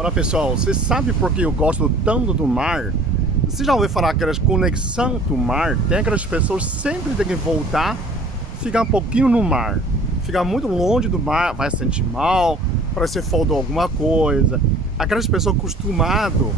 Olá pessoal, você sabe por que eu gosto tanto do mar? Você já ouviu falar aquelas conexão do mar? Tem aquelas pessoas que sempre têm que voltar, ficar um pouquinho no mar. Ficar muito longe do mar, vai se sentir mal, parece que faltou alguma coisa. Aquelas pessoas acostumadas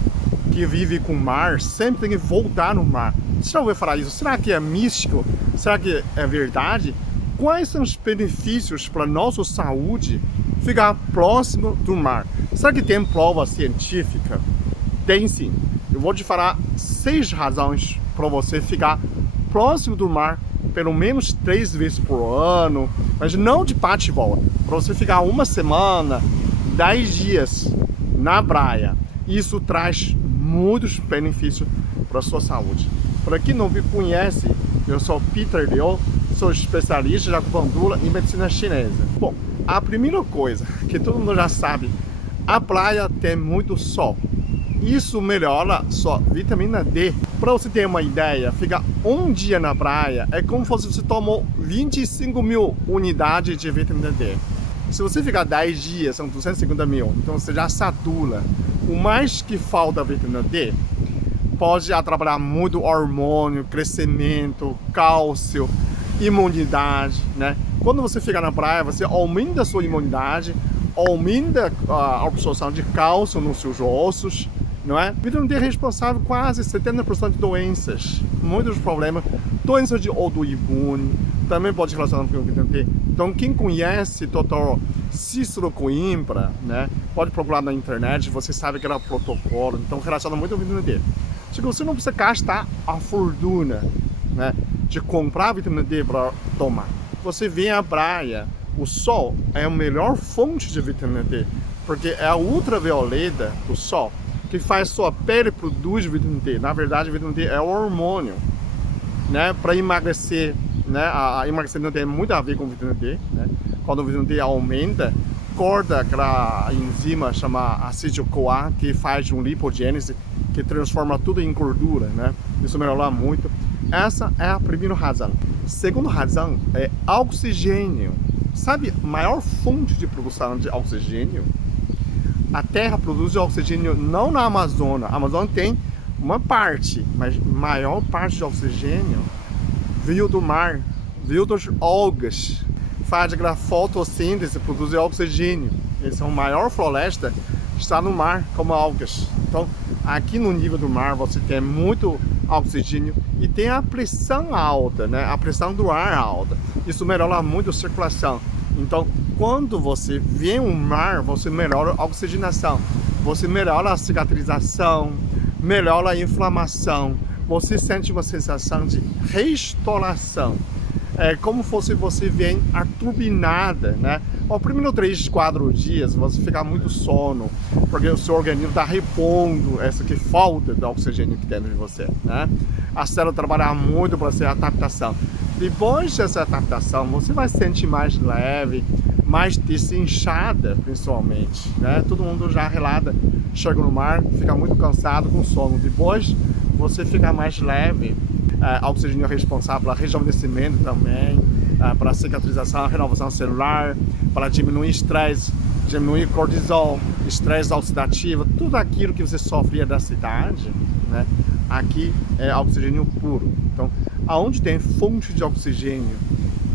que vivem com o mar, sempre tem que voltar no mar. Você já ouviu falar isso? Será que é místico? Será que é verdade? Quais são os benefícios para a nossa saúde ficar próximo do mar? Será que tem prova científica? Tem sim. Eu vou te falar 6 razões para você ficar próximo do mar pelo menos 3 vezes por ano, mas não de bate e volta. Para você ficar uma semana, 10 dias na praia. Isso traz muitos benefícios para a sua saúde. Para quem não me conhece, eu sou Peter Liu, sou especialista de acupuntura e medicina chinesa. Bom, a primeira coisa que todo mundo já sabe, a praia tem muito sol. Isso melhora sua vitamina D. Para você ter uma ideia, ficar um dia na praia é como se você tomou 25 mil unidades de vitamina D. Se você ficar 10 dias, são 250 mil, então você já satura. O mais que falta vitamina D pode atrapalhar muito o hormônio, crescimento, cálcio, imunidade, né? Quando você fica na praia, você aumenta a sua imunidade, aumenta a absorção de cálcio nos seus ossos, não é? Vitamina D é responsável por quase 70% de doenças, muitos problemas, doenças de autoimune, também pode relacionar com o vitamina D. Então, quem conhece o Dr. Cícero Coimbra, né, pode procurar na internet, você sabe que era protocolo, então relaciona muito com o vitamina D. Tipo, você não precisa gastar a fortuna, né, de comprar vitamina D para tomar. Você vem à praia, o sol é a melhor fonte de vitamina D, porque é a ultravioleta do sol que faz sua pele produzir vitamina D. Na verdade, a vitamina D é o hormônio, né, para emagrecer, né? A emagrecimento tem muito a ver com vitamina D, né? Quando a vitamina D aumenta, corta aquela enzima chamada acetil-CoA, que faz um lipogênese, que transforma tudo em gordura, né? Isso melhora muito. Essa é a primeira razão. Segunda razão é oxigênio. Sabe a maior fonte de produção de oxigênio? A Terra produz oxigênio não na Amazônia. A Amazônia tem uma parte, mas a maior parte de oxigênio veio do mar, veio das algas. Faz aquela fotossíntese, produz oxigênio. Essa é a maior floresta, está no mar, como algas. Então, aqui no nível do mar, você tem muito oxigênio e tem a pressão alta, né? A pressão do ar alta. Isso melhora muito a circulação. Então, quando você vê o mar, você melhora a oxigenação, você melhora a cicatrização, melhora a inflamação, você sente uma sensação de restauração. É como se você vem a turbinada, né? Os primeiros 3, 4 dias você fica muito sono, porque o seu organismo está repondo essa que falta do oxigênio que tem dentro de você, né? A célula trabalha muito para essa adaptação. Depois dessa adaptação, você vai se sentir mais leve, mais desinchada, principalmente, né? Todo mundo já relata, chega no mar, fica muito cansado, com sono. Depois, você fica mais leve. Oxigênio é responsável pelo rejuvenescimento também, para a cicatrização, renovação celular, para diminuir estresse, diminuir cortisol, estresse oxidativo, tudo aquilo que você sofria da cidade, né? Aqui é oxigênio puro. Então, aonde tem fonte de oxigênio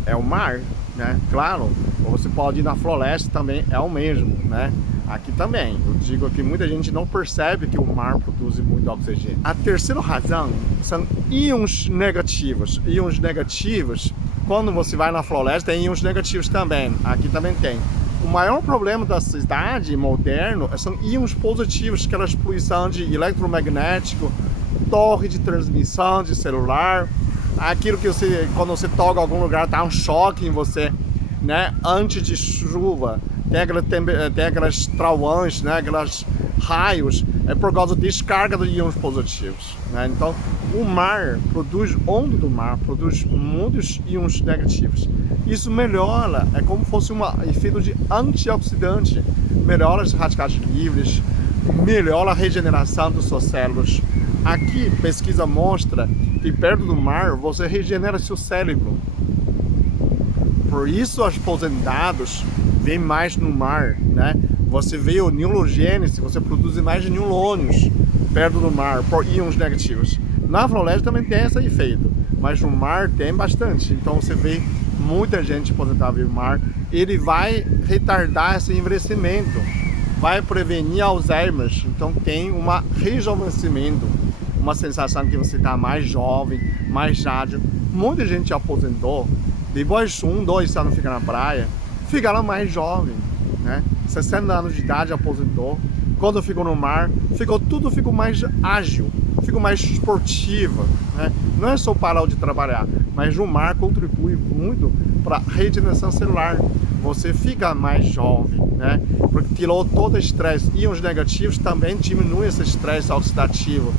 é o mar, né? Claro, você pode ir na floresta também, é o mesmo, né? Aqui também, eu digo que muita gente não percebe que o mar produz muito oxigênio. A terceira razão são íons negativos. Íons negativos, quando você vai na floresta, tem íons negativos também. Aqui também tem. O maior problema da cidade moderna são íons positivos, aquelas poluição de eletromagnético, torre de transmissão de celular, aquilo que você, quando você toca em algum lugar, dá um choque em você, né? Antes de chuva. Tem aquelas trovões, né? Aquelas raios, é por causa da descarga de íons positivos, né? Então, o mar produz, onda do mar produz muitos íons negativos. Isso melhora, é como se fosse um efeito de antioxidante, melhora os radicais livres, melhora a regeneração das suas células. Aqui, pesquisa mostra que perto do mar você regenera seu cérebro. Por isso, os aposentados vem mais no mar, né? Você vê o neurogênese, você produz mais neurônios perto do mar por íons negativos. Na floresta também tem esse efeito, mas no mar tem bastante. Então você vê muita gente aposentável no mar, ele vai retardar esse envelhecimento, vai prevenir Alzheimer. Então tem um rejuvenescimento, uma sensação que você está mais jovem, mais ágil. Muita gente aposentou, depois de 1, 2 anos fica na praia, ficaram mais jovem, né? 60 anos de idade aposentou, quando ficou no mar, ficou mais ágil, ficou mais esportiva, né? Não é só parar de trabalhar, mas no mar contribui muito para a regeneração celular. Você fica mais jovem, né? Porque tirou todo o estresse. Íons negativos também diminuem esse estresse oxidativo,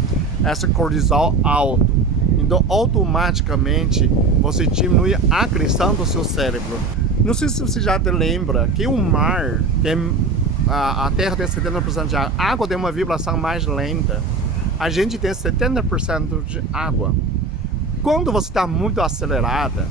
esse cortisol alto. Então, automaticamente, você diminui a agressão do seu cérebro. Não sei se você já te lembra que o mar tem... A Terra tem 70% de água. A água tem uma vibração mais lenta. A gente tem 70% de água. Quando você está muito acelerada,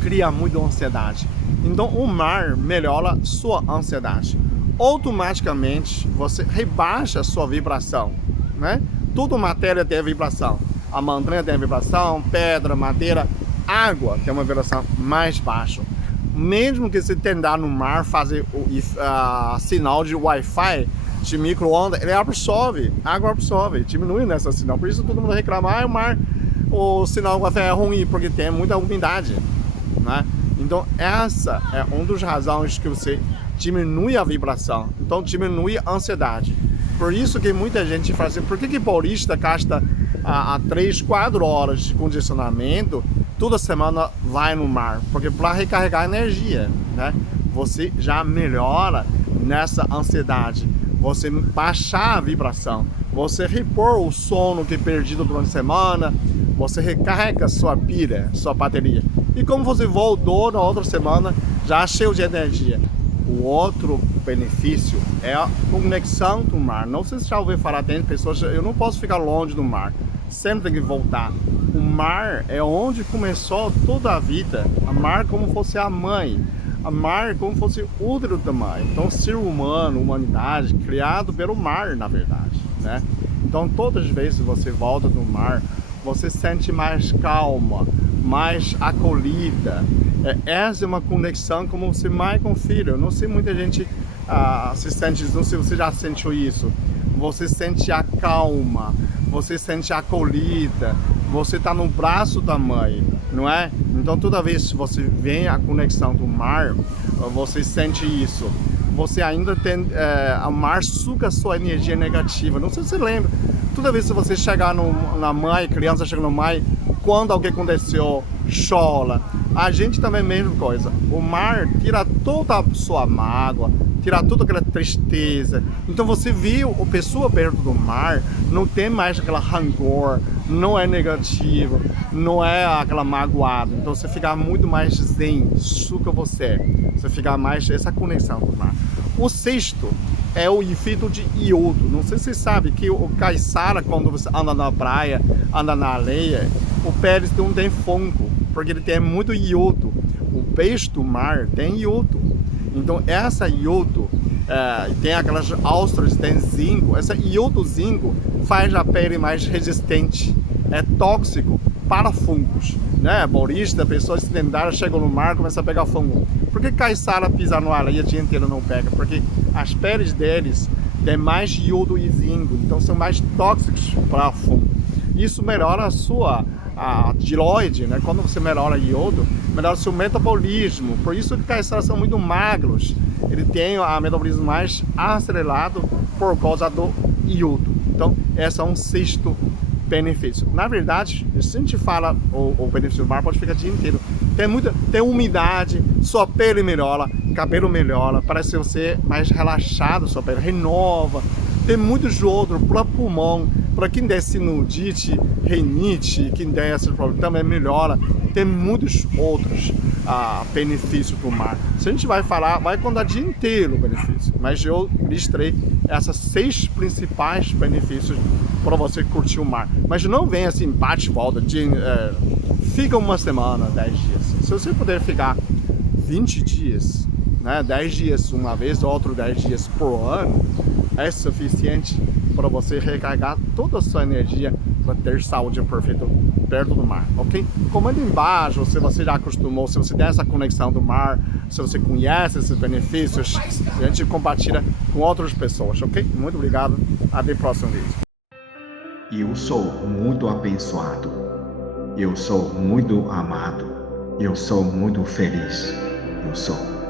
cria muita ansiedade. Então, o mar melhora sua ansiedade. Automaticamente, você rebaixa a sua vibração, né? Toda matéria tem vibração. A montanha tem vibração, pedra, madeira, água tem uma vibração mais baixa. Mesmo que você tentar no mar fazer o sinal de Wi-Fi, de micro-ondas, ele absorve, a água absorve, diminui nessa sinal. Por isso todo mundo reclama, o mar, o sinal do Wi-Fi é ruim, porque tem muita umidade, né? Então essa é uma das razões que você diminui a vibração, então diminui a ansiedade. Por isso que muita gente fala assim, por que paulista gasta 3, 4 horas de condicionamento, toda semana vai no mar? Porque para recarregar energia, né? Você já melhora nessa ansiedade, você baixar a vibração, você repor o sono que é perdido durante a semana, você recarrega sua pilha, sua bateria. E como você voltou na outra semana, já cheio de energia. O outro benefício é a conexão do mar. Não sei se já ouviu falar, tem pessoas, eu não posso ficar longe do mar, sempre tem que voltar. O mar é onde começou toda a vida. A mar como fosse a mãe, a mar como fosse o útero da mãe. Então, ser humano, humanidade, criado pelo mar, na verdade, né? Então, todas as vezes que você volta do mar, você sente mais calma, mais acolhida. Essa é uma conexão como você mais com o filho. Não sei, muita gente se sente, não sei se você já sentiu isso. Você sente a calma, você sente acolhida, você está no braço da mãe, não é? Então toda vez que você vem a conexão do mar, você sente isso. Você ainda tem, o mar suga a sua energia negativa. Não sei se você lembra, toda vez que você chegar na mãe, criança chega na mãe, quando alguém aconteceu, chora. A gente também é a mesma coisa. O mar tira toda a sua mágoa, tira toda aquela tristeza. Então você viu a pessoa perto do mar, não tem mais aquela rancor, não é negativo, não é aquela magoada. Então você fica muito mais zen, suga você fica mais essa conexão com o mar. O sexto é o efeito de iodo. Não sei se você sabe que o caiçara, quando você anda na praia, anda na areia, o pé não tem fungo, porque ele tem muito iodo. O peixe do mar tem iodo. Então essa iodo, tem aquelas ostras, tem zinco. Essa iodo zinco faz a pele mais resistente. É tóxico para fungos, né? Paulista, pessoas sedentárias chegam no mar e começam a pegar fungo. Por que caiçara pisa na areia o dia inteiro não pega? Porque as peles deles têm mais iodo e zinco, então são mais tóxicos para fungo. Isso melhora a sua tireoide, né? Quando você melhora iodo, melhora o seu metabolismo. Por isso que caiçaras são muito magros. Ele tem o metabolismo mais acelerado por causa do iodo. Então, esse é um sexto benefício. Na verdade, se a gente fala o benefício do mar, pode ficar o dia inteiro. Tem umidade, sua pele melhora, cabelo melhora, parece você mais relaxado, sua pele renova. Tem muitos outros para pulmão, para quem tem sinusite, rinite, quem tem esse problema também melhora. Tem muitos outros benefícios do mar. Se a gente vai falar, vai contar o dia inteiro o benefício, mas eu listei essas 6 principais benefícios para você curtir o mar. Mas não vem assim, bate e volta, fica uma semana, 10 dias. Se você puder ficar 20 dias, né, 10 dias uma vez, outro 10 dias por ano, é suficiente para você recarregar toda a sua energia para ter saúde perfeita perto do mar, ok? Comenta embaixo se você já acostumou, se você tem essa conexão do mar, se você conhece esses benefícios, a gente compartilha com outras pessoas, ok? Muito obrigado, até o próximo vídeo. Eu sou muito abençoado. Eu sou muito amado. Eu sou muito feliz. Eu sou.